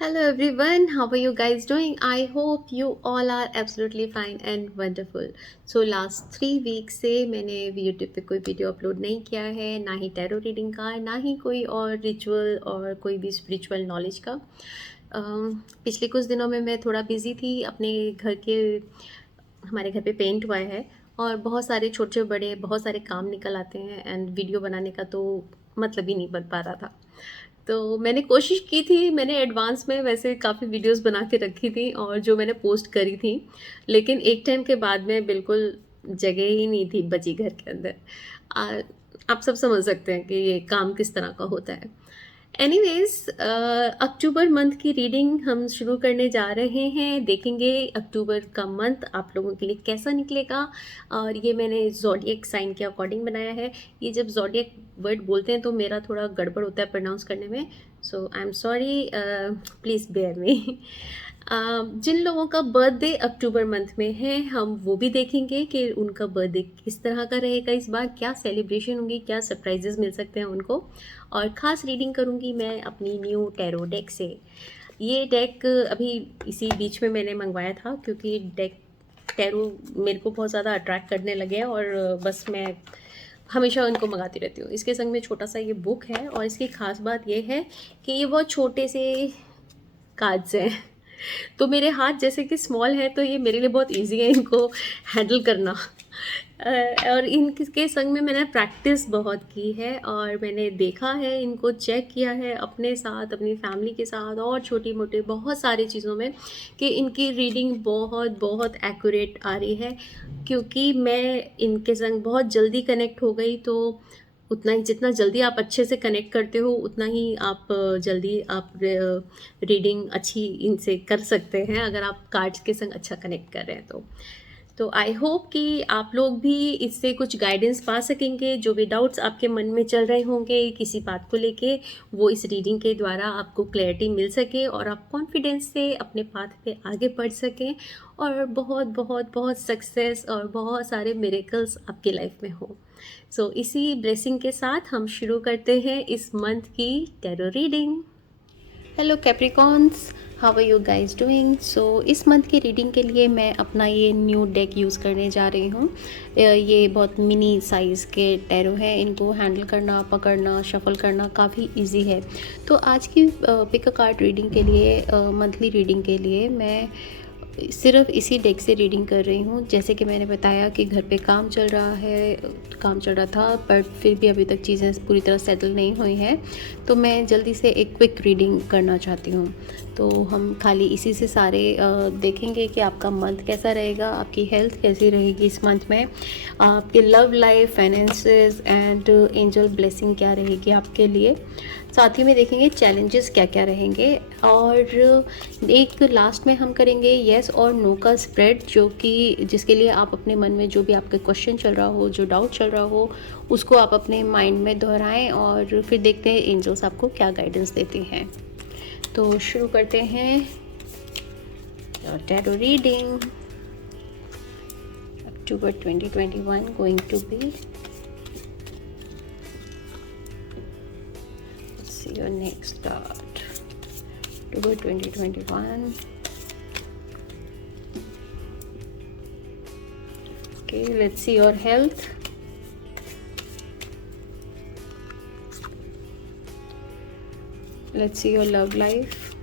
Hello everyone, how are you guys doing? I hope you all are absolutely fine and wonderful. So last 3 week से मैंने YouTube पे कोई video upload नहीं किया है, ना ही टैरो रीडिंग का, ना ही कोई और रिचुअल और कोई भी स्पिरिचुअल नॉलेज का। पिछले कुछ दिनों में मैं थोड़ा बिज़ी थी अपने घर के। हमारे घर पे पेंट हुआ है और बहुत सारे छोटे बड़े बहुत सारे काम निकल आते हैं एंड वीडियो बनाने का तो मतलब ही नहीं बन पा रहा था। तो मैंने कोशिश की थी, मैंने एडवांस में वैसे काफ़ी वीडियोस बना के रखी थी और जो मैंने पोस्ट करी थी, लेकिन एक टाइम के बाद में बिल्कुल जगह ही नहीं थी बची घर के अंदर। आ, आप सब समझ सकते हैं कि ये काम किस तरह का होता है। एनीवेज, अक्टूबर मंथ की रीडिंग हम शुरू करने जा रहे हैं। देखेंगे अक्टूबर का मंथ आप लोगों के लिए कैसा निकलेगा। और ये मैंने ज़ोडिएक साइन के अकॉर्डिंग बनाया है। ये जब ज़ोडिएक वर्ड बोलते हैं तो मेरा थोड़ा गड़बड़ होता है प्रोनाउंस करने में, so I am sorry, please bear me. जिन लोगों का बर्थडे अक्टूबर मंथ में है हम वो भी देखेंगे कि उनका बर्थडे किस तरह का रहेगा इस बार, क्या सेलिब्रेशन होंगी, क्या सरप्राइजेस मिल सकते हैं उनको। और ख़ास रीडिंग करूँगी मैं अपनी न्यू टैरो डेक से। ये डेक अभी इसी बीच में मैंने मंगवाया था क्योंकि डेक टैरो मेरे को बहुत ज़्यादा अट्रैक्ट करने लगे हैं और बस मैं हमेशा उनको मंगाती रहती हूँ। इसके संग में छोटा सा ये बुक है और इसकी ख़ास बात ये है कि ये बहुत छोटे से कार्ड्स हैं। तो मेरे हाथ जैसे कि स्मॉल है तो ये मेरे लिए बहुत इजी है इनको हैंडल करना। और इनके संग में मैंने प्रैक्टिस बहुत की है और मैंने देखा है, इनको चेक किया है अपने साथ, अपनी फैमिली के साथ और छोटी मोटी बहुत सारी चीज़ों में कि इनकी रीडिंग बहुत बहुत एक्यूरेट आ रही है। क्योंकि मैं इनके संग बहुत जल्दी कनेक्ट हो गई तो उतना ही, जितना जल्दी आप अच्छे से कनेक्ट करते हो उतना ही आप जल्दी आप रीडिंग अच्छी इनसे कर सकते हैं, अगर आप कार्ड्स के संग अच्छा कनेक्ट कर रहे हैं तो आई होप कि आप लोग भी इससे कुछ गाइडेंस पा सकेंगे। जो भी डाउट्स आपके मन में चल रहे होंगे किसी बात को लेके, वो इस रीडिंग के द्वारा आपको क्लैरिटी मिल सके और आप कॉन्फिडेंस से अपने पाथ पे आगे बढ़ सकें और बहुत बहुत बहुत सक्सेस और बहुत सारे मिरेकल्स आपकी लाइफ में हो। सो इसी ब्लेसिंग के साथ हम शुरू करते हैं इस मंथ की tarot reading. Hello Capricorns, how are you guys doing? So इस मंथ की रीडिंग के लिए मैं अपना ये न्यू डेक यूज़ करने जा रही हूँ। ये बहुत मिनी साइज़ के टैरो हैं, इनको हैंडल करना, पकड़ना, शफल करना काफ़ी इजी है। तो आज की पिक अ कार्ड रीडिंग के लिए, मंथली रीडिंग के लिए मैं सिर्फ इसी डेक से रीडिंग कर रही हूँ। जैसे कि मैंने बताया कि घर पे काम चल रहा है, काम चल रहा था, पर फिर भी अभी तक चीज़ें पूरी तरह सेटल नहीं हुई हैं, तो मैं जल्दी से एक क्विक रीडिंग करना चाहती हूँ। तो हम खाली इसी से सारे देखेंगे कि आपका मंथ कैसा रहेगा, आपकी हेल्थ कैसी रहेगी इस मंथ में, आपके love life, finances and angel blessing क्या रहेगी आपके लिए। साथ ही में देखेंगे चैलेंजेस क्या क्या रहेंगे और एक लास्ट में हम करेंगे येस और नो का स्प्रेड, जो कि जिसके लिए आप अपने मन में जो भी आपका क्वेश्चन चल रहा हो, जो डाउट चल रहा हो, उसको आप अपने माइंड में दोहराएं और फिर देखते हैं एंजल्स आपको क्या गाइडेंस देती हैं। तो शुरू करते हैं tarot reading. October 2021 going to be, see your next card. October 2021. Okay, let's see your health. Let's see your love life.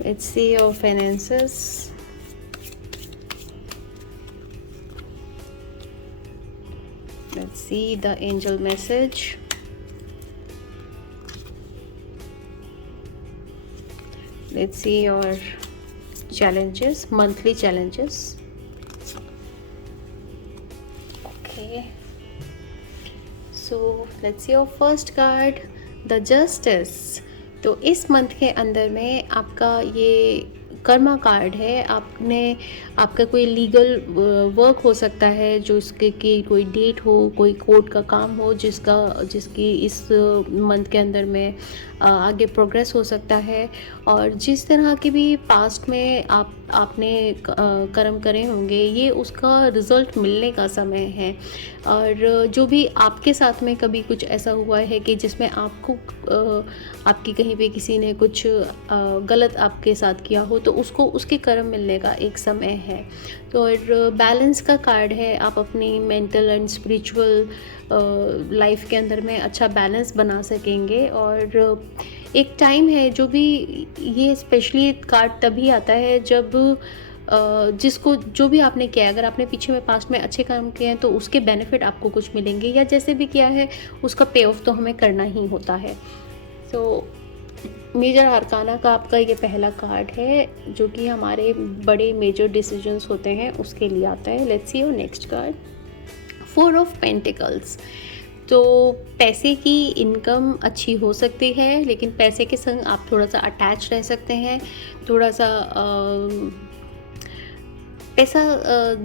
Let's see your finances. Let's see the angel message. Let's see your challenges, monthly challenges. Okay, so let's see your first card, the justice. तो इस month के अंदर में आपका ये Karma card है। आपका कोई लीगल वर्क हो सकता है, जो इसके की कोई डेट हो, कोई कोर्ट का काम हो जिसकी इस मंथ के अंदर में आगे प्रोग्रेस हो सकता है। और जिस तरह की भी पास्ट में आप आपने कर्म करे होंगे, ये उसका रिज़ल्ट मिलने का समय है। और जो भी आपके साथ में कभी कुछ ऐसा हुआ है कि जिसमें आपको आपकी कहीं पे किसी ने कुछ गलत आपके साथ किया हो, तो उसको उसके कर्म मिलने का एक समय है। तो और बैलेंस का कार्ड है, आप अपनी मेंटल एंड स्पिरिचुअल लाइफ के अंदर में अच्छा बैलेंस बना सकेंगे। और एक टाइम है जो भी, ये स्पेशली कार्ड तभी आता है जब जिसको जो भी आपने किया है, अगर आपने पीछे में पास्ट में अच्छे काम किए हैं तो उसके बेनिफिट आपको कुछ मिलेंगे, या जैसे भी किया है उसका पे ऑफ तो हमें करना ही होता है। सो मेजर आर्काना का आपका ये पहला कार्ड है जो कि हमारे बड़े मेजर डिसीजंस होते हैं उसके लिए आता है। Let's see your next card, 4 of pentacles. तो पैसे की इनकम अच्छी हो सकती है, लेकिन पैसे के संग आप थोड़ा सा अटैच रह सकते हैं, थोड़ा सा पैसा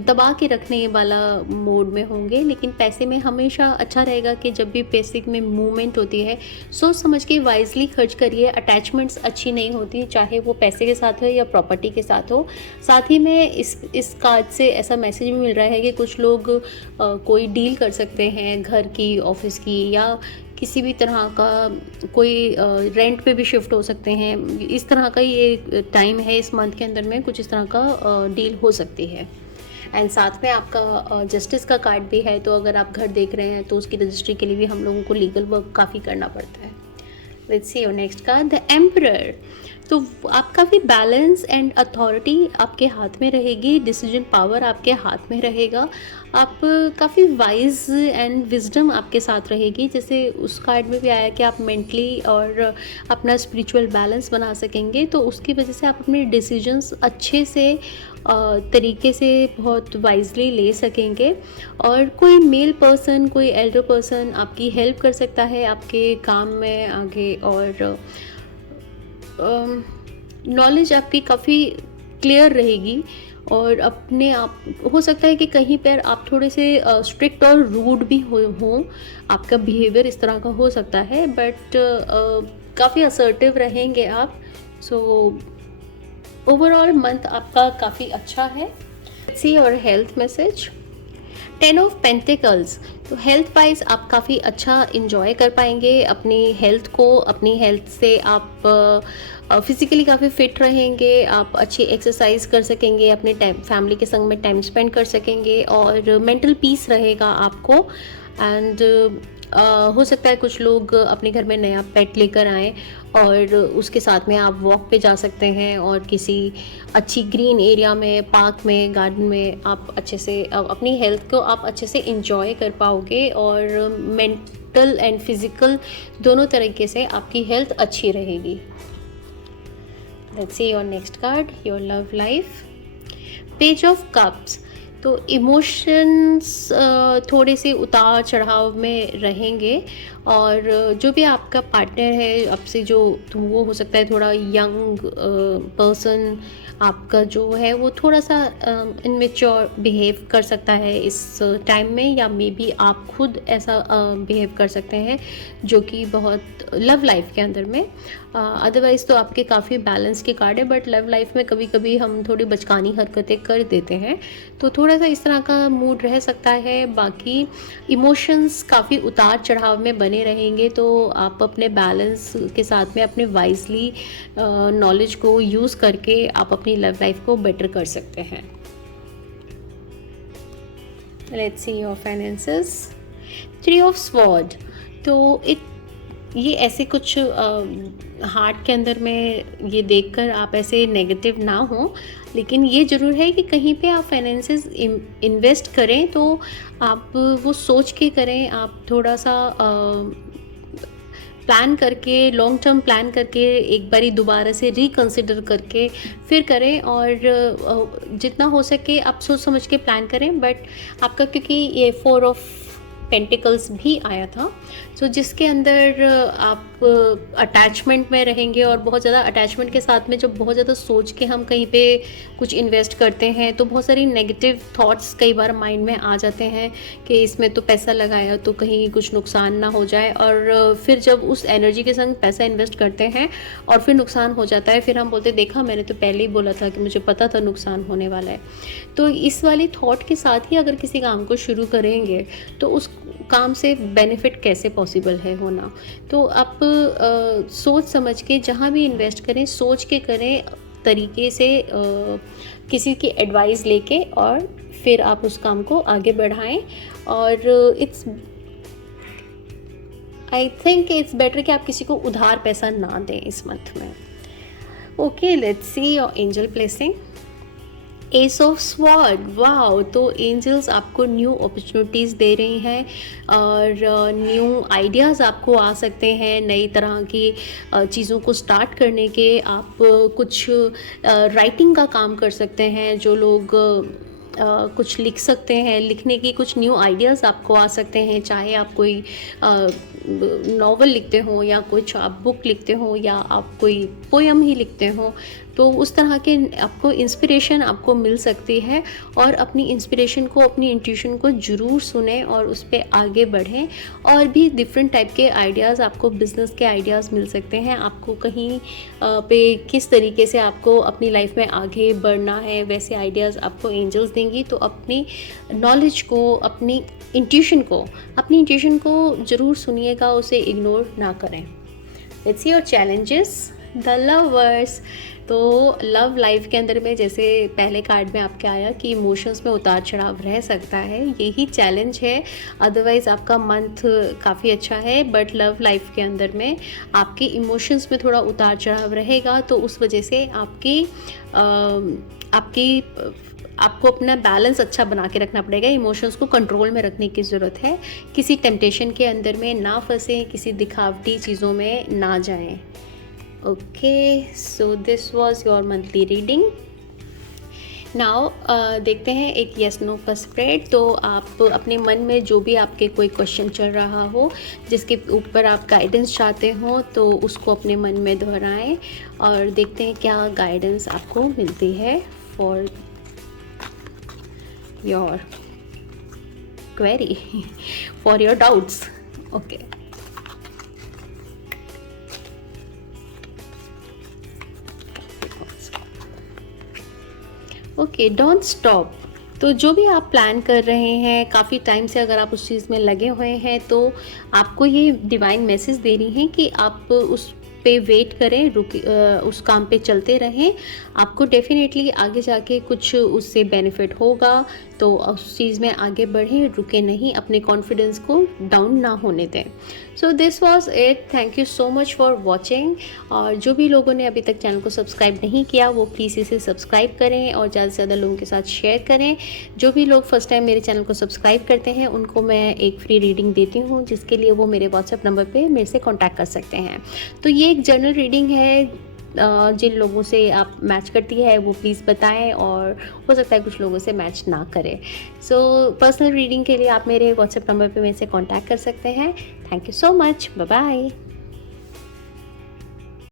दबा के रखने वाला मोड में होंगे। लेकिन पैसे में हमेशा अच्छा रहेगा कि जब भी पैसे में मूवमेंट होती है, सोच समझ के वाइजली खर्च करिए। अटैचमेंट्स अच्छी नहीं होती, चाहे वो पैसे के साथ हो या प्रॉपर्टी के साथ हो। साथ ही में इस कार्ड से ऐसा मैसेज भी मिल रहा है कि कुछ लोग कोई डील कर सकते हैं, घर की, ऑफिस की, या किसी भी तरह का कोई रेंट पे भी शिफ्ट हो सकते हैं। इस तरह का ये टाइम है, इस मंथ के अंदर में कुछ इस तरह का डील हो सकती है। एंड साथ में आपका जस्टिस का कार्ड भी है, तो अगर आप घर देख रहे हैं तो उसकी रजिस्ट्री के लिए भी हम लोगों को लीगल वर्क काफ़ी करना पड़ता है। Let's see your next card, the emperor. तो आपका भी बैलेंस एंड अथॉरिटी आपके हाथ में रहेगी, डिसीजन पावर आपके हाथ में रहेगा। आप काफ़ी वाइज एंड विजडम आपके साथ रहेगी, जैसे उस कार्ड में भी आया कि आप मेंटली और अपना स्पिरिचुअल बैलेंस बना सकेंगे। तो उसकी वजह से आप अपने डिसीजंस अच्छे से तरीके से बहुत वाइजली ले सकेंगे। और कोई मेल पर्सन, कोई एल्डर पर्सन आपकी हेल्प कर सकता है आपके काम में आगे। और नॉलेज आपकी काफ़ी क्लियर रहेगी, और अपने आप हो सकता है कि कहीं पर आप थोड़े से स्ट्रिक्ट और रूड भी हों, आपका बिहेवियर इस तरह का हो सकता है, बट काफ़ी असर्टिव रहेंगे आप। सो ओवरऑल मंथ आपका काफ़ी अच्छा है। सी और हेल्थ मैसेज, 10 ऑफ पेंटिकल्स। तो हेल्थ वाइज आप काफ़ी अच्छा इंजॉय कर पाएंगे अपनी हेल्थ को। अपनी हेल्थ से आप फिज़िकली काफ़ी फिट रहेंगे, आप अच्छी एक्सरसाइज कर सकेंगे, अपने फैमिली के संग में टाइम स्पेंड कर सकेंगे, और मेंटल पीस रहेगा आपको। एंड हो सकता है कुछ लोग अपने घर में नया पेट लेकर आएँ, और उसके साथ में आप वॉक पे जा सकते हैं, और किसी अच्छी ग्रीन एरिया में, पार्क में, गार्डन में आप अच्छे से अपनी हेल्थ को आप अच्छे से इंजॉय कर पाओगे। और मेंटल एंड फिज़िकल दोनों तरीके से आपकी हेल्थ अच्छी रहेगी। Let's see your next card, your love life, page of cups. तो इमोशंस थोड़े से उतार चढ़ाव में रहेंगे, और जो भी आपका पार्टनर है आपसे, जो तो वो हो सकता है थोड़ा यंग पर्सन आपका जो है वो थोड़ा सा इनमेच्योर बिहेव कर सकता है इस टाइम में, या मे बी आप खुद ऐसा बिहेव कर सकते हैं जो कि बहुत लव लाइफ के अंदर में। अदरवाइज़ तो आपके काफ़ी बैलेंस के कार्ड है, बट लव लाइफ में कभी कभी हम थोड़ी बचकानी हरकतें कर देते हैं, तो थोड़ा सा इस तरह का मूड रह सकता है। बाकी इमोशंस काफ़ी उतार चढ़ाव में बने रहेंगे, तो आप अपने बैलेंस के साथ में अपने वाइजली नॉलेज को यूज़ करके आप अपनी लव लाइफ को बेटर कर सकते हैं। Let's see your finances, 3 of sword. तो ये ऐसे कुछ हार्ट के अंदर में ये देखकर आप ऐसे नेगेटिव ना हो, लेकिन ये ज़रूर है कि कहीं पे आप फाइनेंसेस इन्वेस्ट करें तो आप वो सोच के करें, आप थोड़ा सा प्लान करके, लॉन्ग टर्म प्लान करके, एक बारी दोबारा से रिकंसिडर करके फिर करें। और जितना हो सके आप सोच समझ के प्लान करें। बट आपका क्योंकि ये 4 ऑफ पेंटिकल्स भी आया था। सो जिसके अंदर आप अटैचमेंट में रहेंगे, और बहुत ज़्यादा अटैचमेंट के साथ में जब बहुत ज़्यादा सोच के हम कहीं पे कुछ इन्वेस्ट करते हैं तो बहुत सारी नेगेटिव थॉट्स कई बार माइंड में आ जाते हैं कि इसमें तो पैसा लगाया तो कहीं कुछ नुकसान ना हो जाए। और फिर जब उस एनर्जी के संग पैसा इन्वेस्ट करते हैं और फिर नुकसान हो जाता है, फिर हम बोलते देखा मैंने तो पहले ही बोला था कि मुझे पता था नुकसान होने वाला है। तो इस वाली थॉट के साथ ही अगर किसी काम को शुरू करेंगे तो उस काम से बेनिफिट कैसे पॉसिबल है होना। तो आप सोच समझ के जहाँ भी इन्वेस्ट करें, सोच के करें, तरीके से किसी की एडवाइस लेके, और फिर आप उस काम को आगे बढ़ाएं। और आई थिंक इट्स बेटर कि आप किसी को उधार पैसा ना दें इस मंथ में। Okay, let's see your angel blessing. S of sword, wow. तो एंजल्स आपको न्यू अपॉर्चुनिटीज़ दे रही हैं और न्यू आइडियाज़ आपको आ सकते हैं, नई तरह की चीज़ों को स्टार्ट करने के। आप कुछ राइटिंग का काम कर सकते हैं, जो लोग कुछ लिख सकते हैं, लिखने की कुछ न्यू आइडियाज़ आपको आ सकते हैं। चाहे आप कोई नॉवल लिखते हो या कुछ आप बुक लिखते हो या आप कोई पोयम ही लिखते हो, तो उस तरह के आपको इंस्पिरेशन आपको मिल सकती है। और अपनी इंस्पिरेशन को, अपनी इंट्यूशन को ज़रूर सुने और उस पर आगे बढ़ें। और भी डिफरेंट टाइप के आइडियाज़ आपको, बिज़नेस के आइडियाज़ मिल सकते हैं। आपको कहीं पे किस तरीके से आपको अपनी लाइफ में आगे बढ़ना है, वैसे आइडियाज़ आपको एंजल्स देंगी। तो अपनी नॉलेज को, अपनी इंट्यूशन को ज़रूर सुनिएगा, उसे इग्नोर ना करें। Let's see your challenges. The lovers, तो लव लाइफ के अंदर में जैसे पहले कार्ड में आपके आया कि इमोशंस में उतार चढ़ाव रह सकता है, यही चैलेंज है। अदरवाइज़ आपका मंथ काफ़ी अच्छा है, बट लव लाइफ के अंदर में आपके इमोशंस में थोड़ा उतार चढ़ाव रहेगा। तो उस वजह से आपको अपना बैलेंस अच्छा बना के रखना पड़ेगा। इमोशंस को कंट्रोल में रखने की ज़रूरत है। किसी टेम्पटेशन के अंदर में ना फंसें, किसी दिखावटी चीज़ों में ना जाएं। Okay, so this was your monthly reading. Now देखते हैं एक येस नो का स्प्रेड। तो आप अपने मन में जो भी आपके कोई क्वेश्चन चल रहा हो, जिसके ऊपर आप गाइडेंस चाहते हो, तो उसको अपने मन में दोहराएं और देखते हैं क्या गाइडेंस आपको मिलती है for your query, for your doubts. Okay, okay, don't stop. तो जो भी आप प्लान कर रहे हैं, काफ़ी टाइम से अगर आप उस चीज़ में लगे हुए हैं, तो आपको ये डिवाइन मैसेज दे रही हैं कि आप उस पे वेट करें, उस काम पे चलते रहें। आपको डेफिनेटली आगे जाके कुछ उससे बेनिफिट होगा। तो उस चीज़ में आगे बढ़ें, रुके नहीं, अपने कॉन्फिडेंस को डाउन ना होने दें। So this was it. Thank you so much for watching. और जो भी लोगों ने अभी तक चैनल को सब्सक्राइब नहीं किया, वो प्लीज़ इसे सब्सक्राइब करें और ज़्यादा से ज़्यादा लोगों के साथ शेयर करें। जो भी लोग फर्स्ट टाइम मेरे चैनल को सब्सक्राइब करते हैं, उनको मैं एक फ्री रीडिंग देती हूँ, जिसके लिए वो मेरे व्हाट्सएप नंबर पर मेरे से कॉन्टैक्ट कर सकते हैं। तो ये एक जनरल रीडिंग है। जिन लोगों से आप मैच करती है वो प्लीज़ बताएं, और हो सकता है कुछ लोगों से मैच ना करें। सो पर्सनल रीडिंग के लिए आप मेरे व्हाट्सएप नंबर पे मेरे से कांटेक्ट कर सकते हैं। Thank you so much, bye bye.